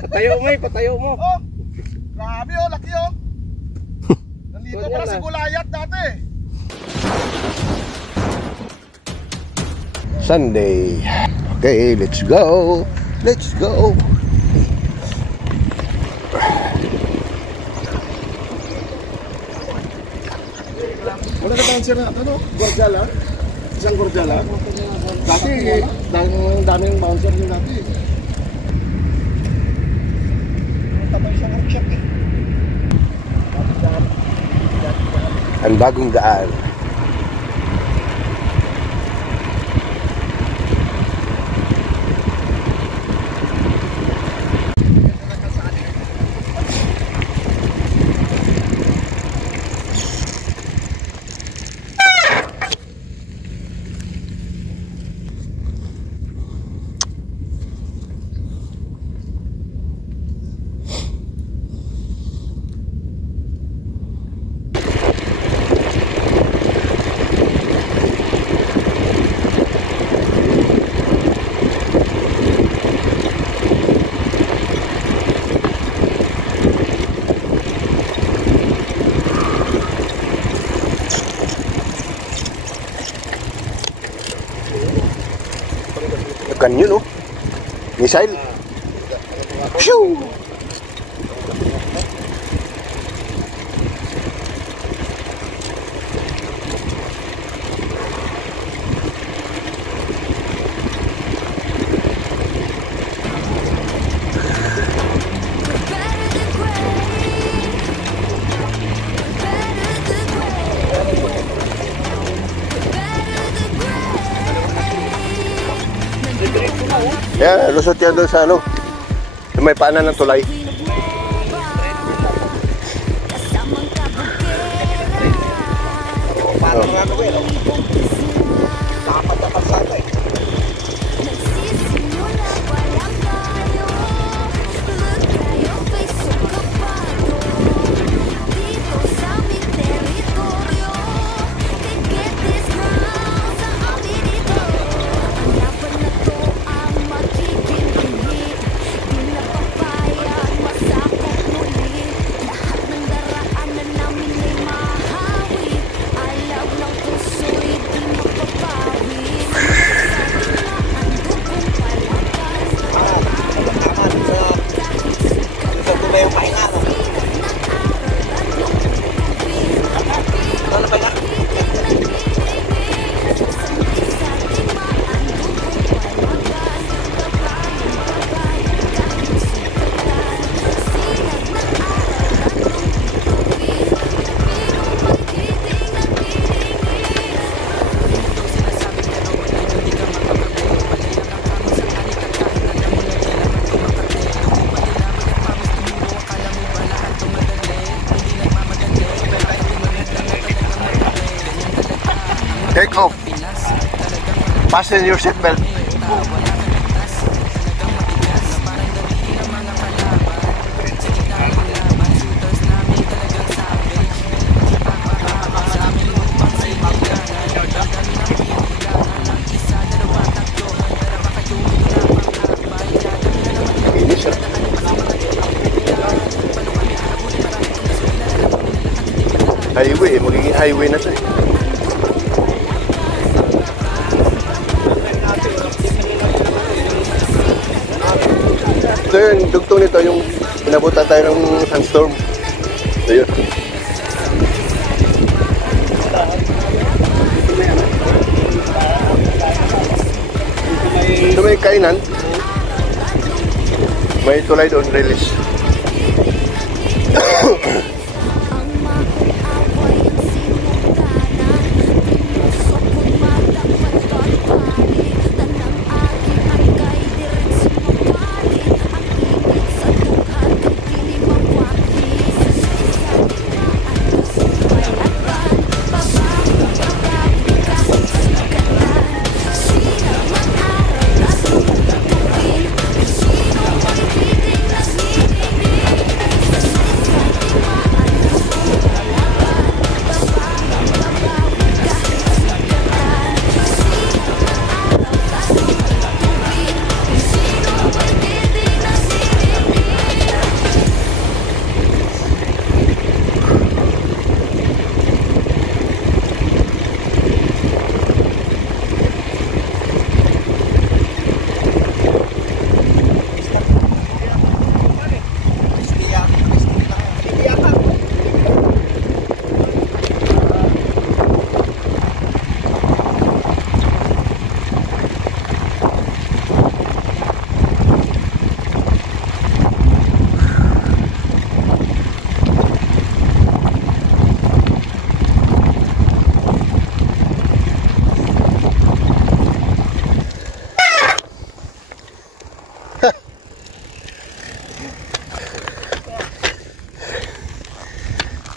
Patayo mo, patayo mo. Oh, grabe oh, laki oh. Nandito pala si Gulayat dati. Sunday. Okay, let's go. Let's go. Wala na bang sira, ano? Gordala? Isang gordala? Dati, daming bouncer nyo dati. Tabay sa workshop eh. Ang bagong daan. Bukan yun oh. Missile. Shoo! Yeah, lusot yan doon sa ano, may paanan ng tulay. Take off. Fasten your seatbelt. Highway, magiging highway na ito eh. Ito yun, dugtong nito yung pinabutan tayo ng sandstorm. Ito yun. Ito may kainan. May tulay doon, release.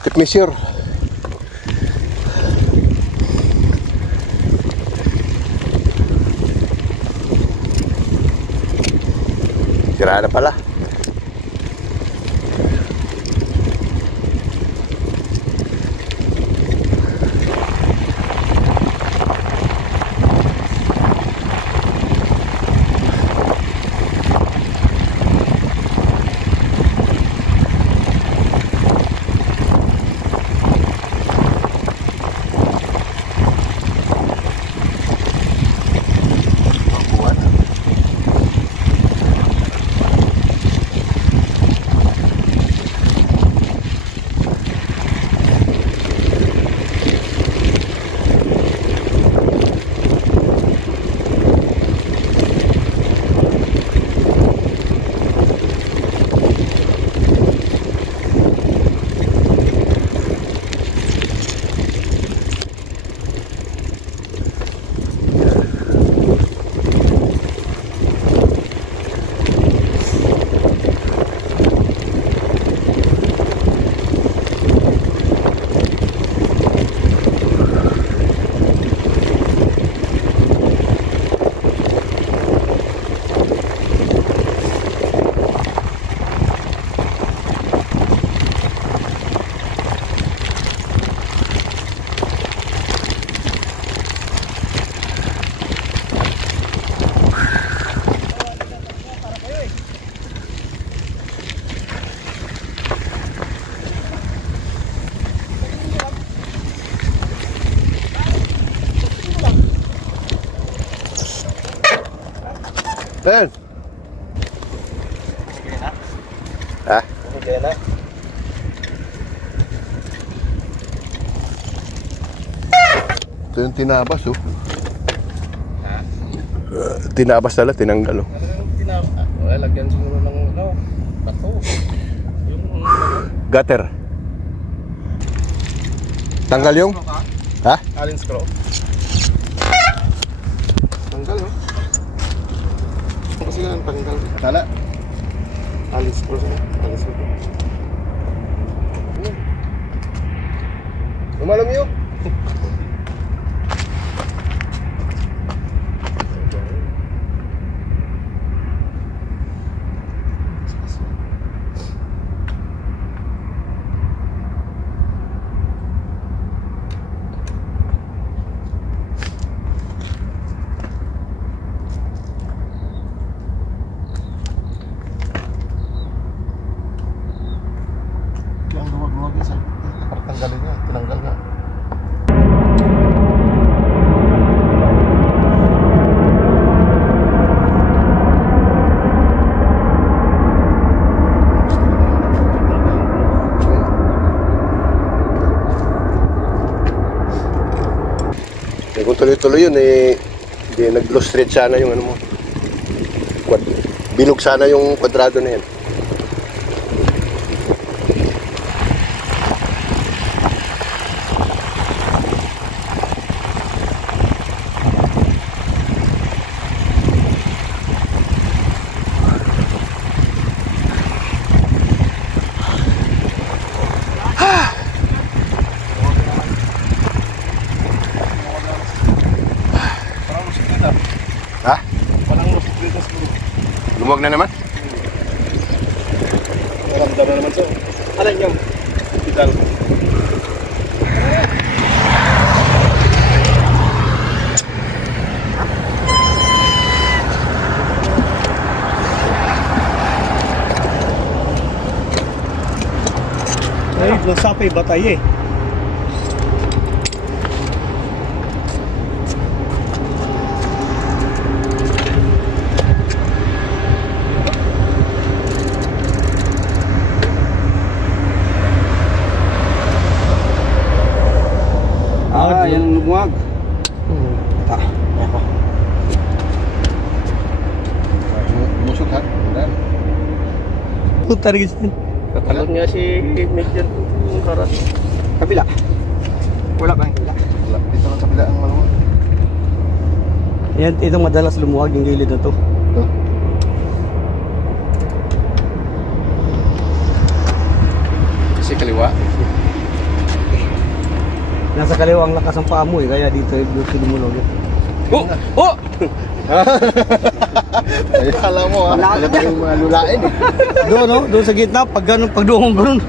Tip measure. Sira na pala. Ben. Ha? Ito yung tinabas, oh. Tinabas tala, tinanggal, oh. Lagyan siguro ng bato. Yung Gutter. Tanggal yung? Ha? alin screw. Tanggal, oh. Kasi nga tanggal. Tala. Alin screw sila. Alin screw. Lumalam yun. Yang luwag-luwag yun. Parang tanggalin niya. Tinanggal nga. Kung tuloy-tuloy yun, eh, hindi nag-low straight sana yung ano mo. Bilog sana yung kwadrado na yan. Ha? Walang lusitritas mo. Lumuwag na naman? Maramdaman naman siya. Alin yung? Hospital. Ay, nasapay batay eh. Yan ang lumuwag. Musok ha? Puta rin yan. Katalon nga si Major Karat. Kabila. Wala ba yung kabila? Wala. Dito lang kabila ang maluwag. Yan, itong madalas lumuwag yung gilid na to. Nasa kaliwa ang lakas ng paa mo eh, kaya dito sinumulog. Oh! Oh! Ay, alam mo ha. Alam mo yung mga lulain eh. Doon no, doon sa gitna, pag ganun, pag doon ganun.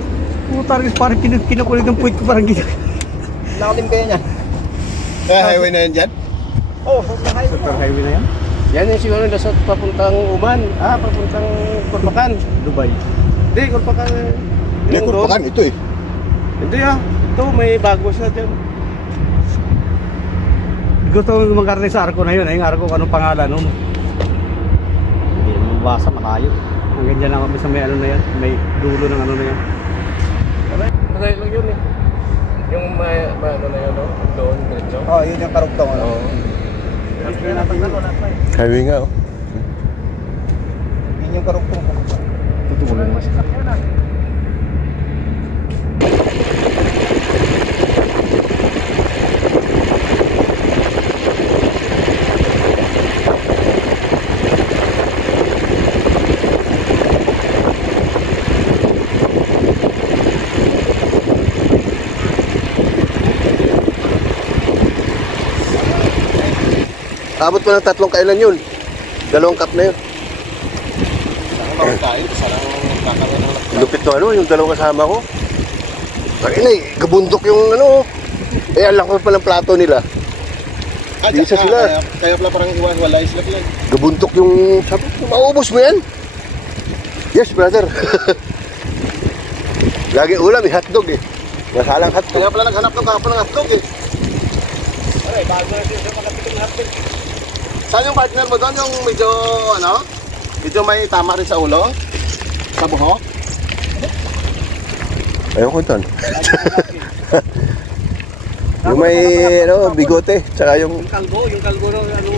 Puta rin, parang kinukulit ng puwit ko parang gitna. Nakalimpe niya. Highway na yan dyan? Oh, sa highway. Super highway na yan. Yan yung siguro nasa papuntang Uman. Papuntang Korpakan. Dubai. Hindi, Korpakan. Hindi, kurpakan ito eh. Hindi ito may bago siya dyan. Gusto ko magkarating sa arko na yun. Yung arko, anong pangalan nun? Hindi mo mabasa, malayo. Hanggang dyan lang kami sa may ano na yan. May dulo ng ano na yan. Patay lang yun eh. Yung may ano na yun, no? Doon, diretso. Oh, yun yung karugtong. Ano? Oo. Highway nga, oh. Yun yung karugtong. Tutulong mas. Abot mo ng 3 kailan yun. 2 cup na yun. Saan ba kain? Saan kakaroon ng Lupit no ano, yung 2 kasama ko. Ay, gabundok yung ano. Eh, alam ko pa ng plato nila. Isa sila. Kaya pala parang iwan-walay sila pala. Gabundok yung, sabi ko, maubos mo yan? Yes, brother. Lagi ulam, hotdog eh. Masalang hotdog. Kaya pala naghanap ng kapal ng hotdog eh. Aray, bago na siya sa makapitong hapon. Saan yung partner mo doon? Yung medyo, ano? Medyo may tama rin sa ulo? Sa buhok? Ayoko ito. Yung may ano, bigote, tsaka yung Yung kalbo ng ano.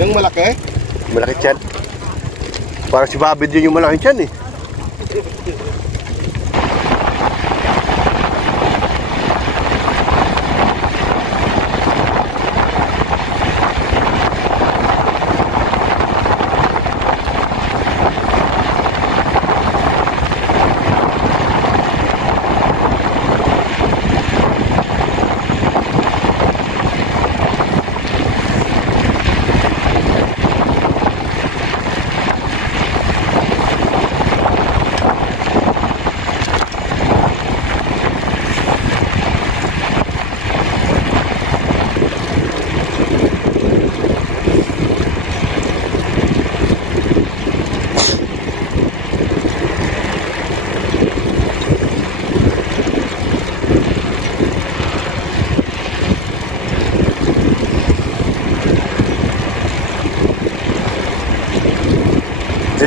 Yung malaki? malaki tiyan. Parang si Babid yun yung malaki tiyan eh.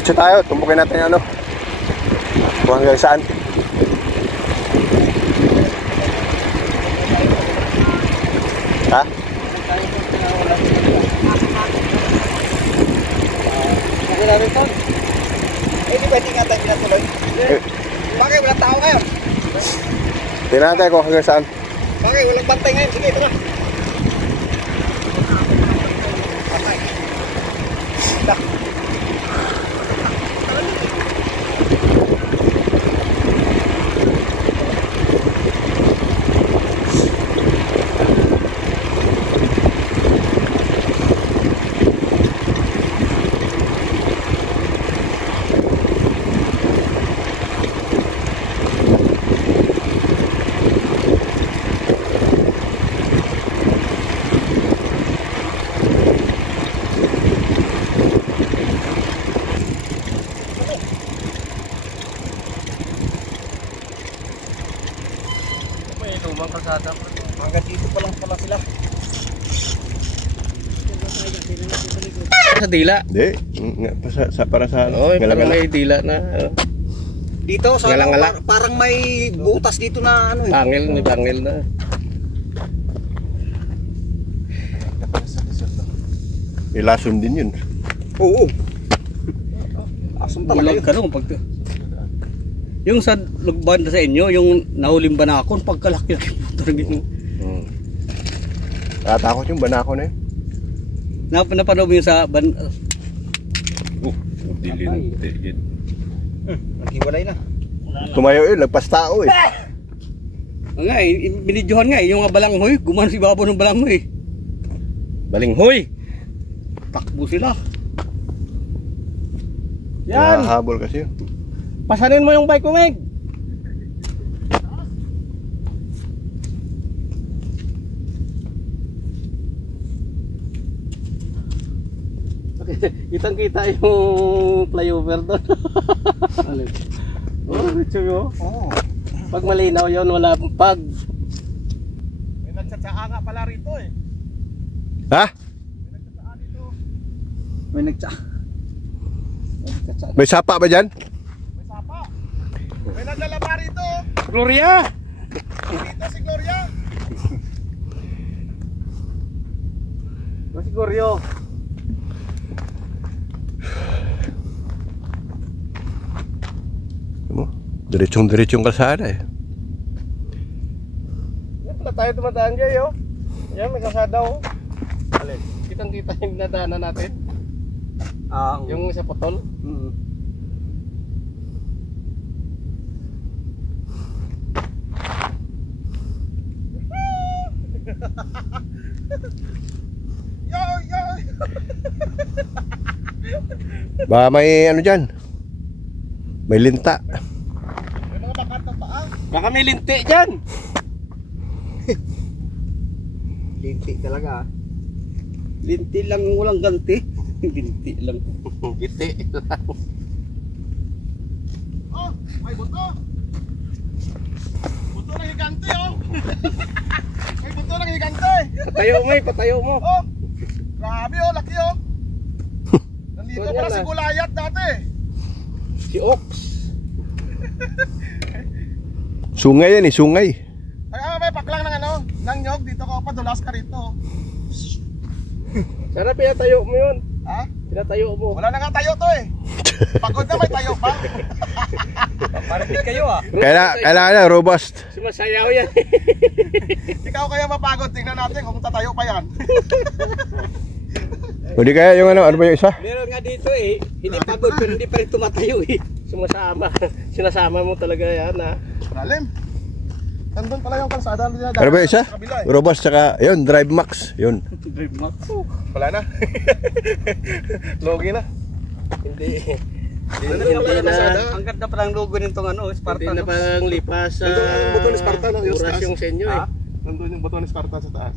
Diretso tayo, tumpukin natin yung ano. Kung hanggang saan. Ha? Ano namin to? Eh, di pwede nga tayo pinatuloy? Bakit? Walang tao ngayon? Tingnan natin kung hanggang saan. Bakit? Walang bantay ngayon? Sige, ito na. Patay. Lumang kalsada po. Hanggang dito pa lang pala sila. Sa dila. Hindi, para sa ano. Oo, parang may dila na. Dito sa Ngala-ngala. parang may butas dito na ano. Pangil, may pangil na. Ilason din yun. Oo. Asam talaga Bulag yun. ka nung pag... Yung sa banda sa inyo, yung nahuling banakon, pagkalaki-laki po talaga yung... Nakatakot yung banako na yun. Napanood mo yung sa Naghiwalay na. Tumayo yun, lagpas tao eh. Nga binidyohan nga yung mga balanghoy, gumano si Babo ng balanghoy. Balinghoy! Takbo sila. Yan! Nahabol kasi yun. Pasanin mo yung bike ko, Meg! Kitang-kita yung flyover doon. Oh, rito yun. Oo. Pag malinaw yun, wala pag. May nagsatsaa nga pala rito eh. Ha? May nagsatsaa dito. May nagtsa. May sapa ba dyan? May sapa. May naglalaba rito. Gloria! Dito si Gloria. Si Goryo. Diretsong kalsada eh. Yan pala tayo dumadaan dyan, yo. Yan, may kasada, oh. Alin? Kitang-kita yung nadaanan natin. Yung sa potol. Yo, yo. Baka may ano dyan. May linta. May mga bakat ng paa. Baka may linti dyan. Linti talaga, ah. Linti lang, walang ganti. Linti lang. Linti lang. Oh, may buto. Buto ng higante, oh. May buto ng higante. Patayo mo, patayo mo. Oh, grabe, oh, laki, oh. Nandito Ganyan pala na. si Gulayat dati. Si Ox. Sungay yan eh, sungay. Ay, may paklang ng ano, ng nyog. Dito ka padulas ka rito. Sana pinatayo mo yun. Ha? Pinatayo mo. Wala na nga tayo to eh. Pagod na may tayo pa. Paramit kayo, ah. Kailangan na, robust. Sumasayaw yan. Ikaw kaya mapagod. Tingnan natin kung tatayo pa yan. Hindi kaya yung ano ba yung isa? Meron nga dito eh. Hindi pagod pero hindi pa rin tumatayo eh. Sumasama. Sinasama mo talaga yan, ha. Lalim. Nandun pala yung kalsada nila. Ano ba yung isa? Sa kabila, eh. Robust tsaka, yun, Drive Max. Yun. Drive Max. Wala na. Logi na. Hindi. Ano Hindi pala yung kalsada? na. Ang ganda pa ng logo nitong ano, Sparta. Hindi na no? parang lipas sa Nandun yung buto ni Sparta, no? Yung oras taas. yung sa inyo eh. Nandun yung buto ni Sparta sa taas.